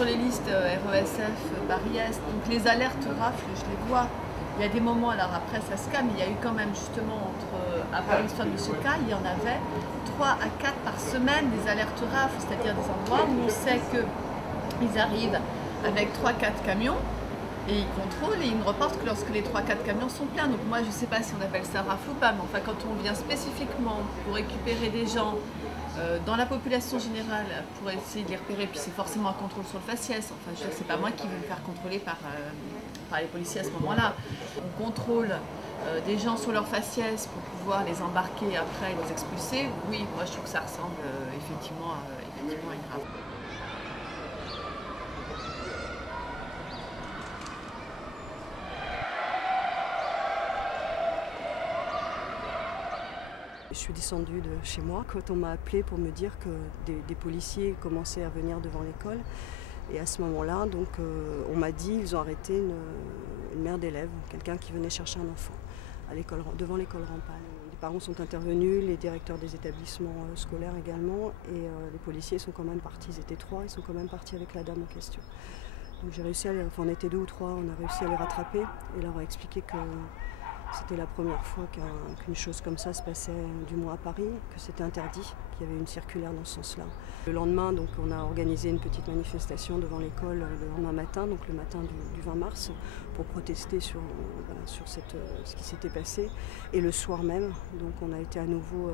sur les listes RESF, Paris-Est, donc les alertes rafles, je les vois. Il y a des moments, alors après ça se calme, il y a eu quand même justement, après l'histoire de M. K, il y en avait 3 à 4 par semaine des alertes rafles, c'est-à-dire des endroits où on sait qu'ils arrivent avec 3-4 camions et ils contrôlent et ils ne reportent que lorsque les 3-4 camions sont pleins. Donc moi je ne sais pas si on appelle ça rafle ou pas, mais enfin quand on vient spécifiquement pour récupérer des gens dans la population générale pour essayer de les repérer, puis c'est forcément un contrôle sur le faciès, enfin je veux dire, c'est pas moi qui vais me faire contrôler par les policiers à ce moment-là. On contrôle des gens sur leur faciès pour pouvoir les embarquer après et les expulser. Oui, moi je trouve que ça ressemble effectivement à une rafle. Je suis descendue de chez moi quand on m'a appelé pour me dire que des policiers commençaient à venir devant l'école. Et à ce moment-là, donc, on m'a dit qu'ils ont arrêté une mère d'élève, quelqu'un qui venait chercher un enfant devant l'école Rampal. Les parents sont intervenus, les directeurs des établissements scolaires également, et les policiers sont quand même partis. Ils étaient 3, ils sont quand même partis avec la dame en question. Donc j'ai réussi on était 2 ou 3, on a réussi à les rattraper et leur a expliqué que c'était la première fois qu'une chose comme ça se passait, du moins à Paris, que c'était interdit, qu'il y avait une circulaire dans ce sens-là. Le lendemain, donc, on a organisé une petite manifestation devant l'école le lendemain matin, donc le matin du 20 mars, pour protester sur ce qui s'était passé. Et le soir même, donc, on a été à nouveau,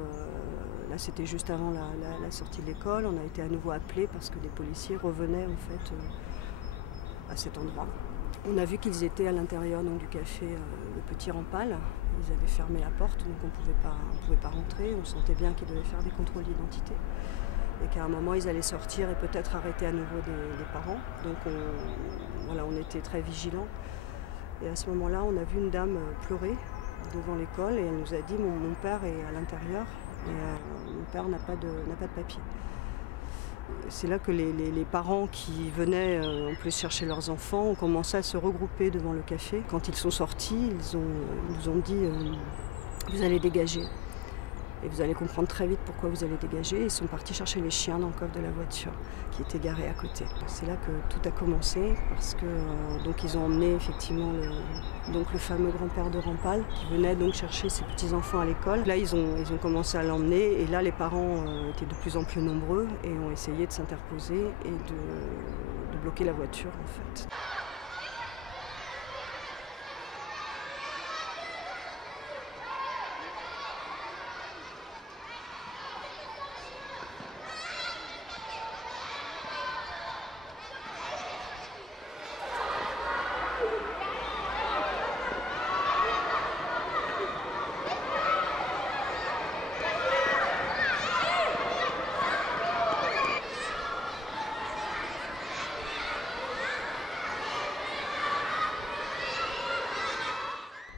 là c'était juste avant la sortie de l'école, on a été à nouveau appelés parce que des policiers revenaient en fait à cet endroit. On a vu qu'ils étaient à l'intérieur du café Le Petit Rampal. Ils avaient fermé la porte, donc on ne pouvait pas rentrer. On sentait bien qu'ils devaient faire des contrôles d'identité. Et qu'à un moment, ils allaient sortir et peut-être arrêter à nouveau des parents. Donc on était très vigilants. Et à ce moment-là, on a vu une dame pleurer devant l'école et elle nous a dit « Mon père est à l'intérieur et mon père n'a pas de papier ». C'est là que les parents qui venaient en plus chercher leurs enfants ont commencé à se regrouper devant le café. Quand ils sont sortis, ils nous ont dit vous allez dégager. Et vous allez comprendre très vite pourquoi vous allez dégager. Ils sont partis chercher les chiens dans le coffre de la voiture qui était garée à côté. C'est là que tout a commencé parce que donc ils ont emmené effectivement le fameux grand-père de Rampal qui venait donc chercher ses petits-enfants à l'école. Là ils ont commencé à l'emmener et là les parents étaient de plus en plus nombreux et ont essayé de s'interposer et de bloquer la voiture en fait.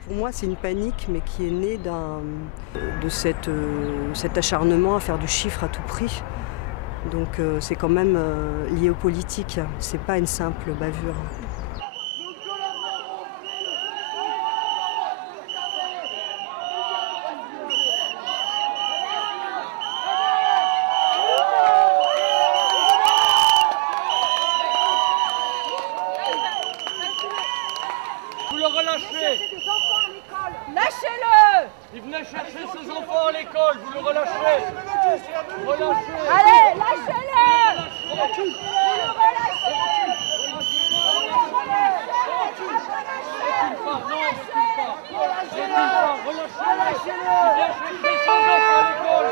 Pour moi, c'est une panique, mais qui est née de cet acharnement à faire du chiffre à tout prix. Donc c'est quand même lié aux politiques, c'est pas une simple bavure. Vous le relâchez. Lâchez-le! Il venait chercher ses enfants à l'école, vous le relâchez. Relâchez. Allez, lâchez-le! Vous le relâchez! Relâchez-le. Il vient chercher ses enfants à l'école.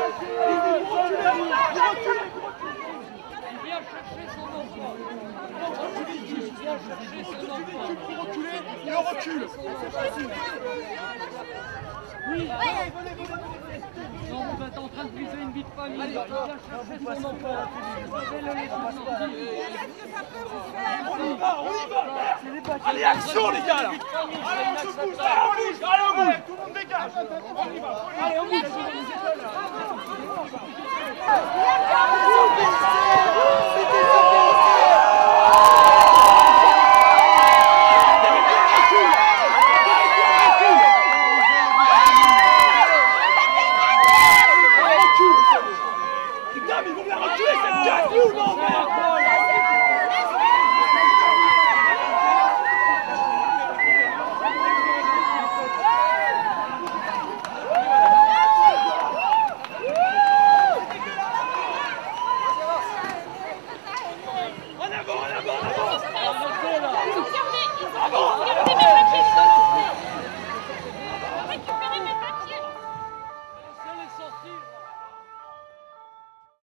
Il vient chercher son enfant. Il recule. Oui, non, vous êtes en train de briser une vie de famille. Il vient chercher son enfant. Vous allez le laisser sortir. On y va. Allez, action les gars là. Allez, on se pousse, allez, on bouge. Tout le monde dégage. On y va. Allez, on bouge.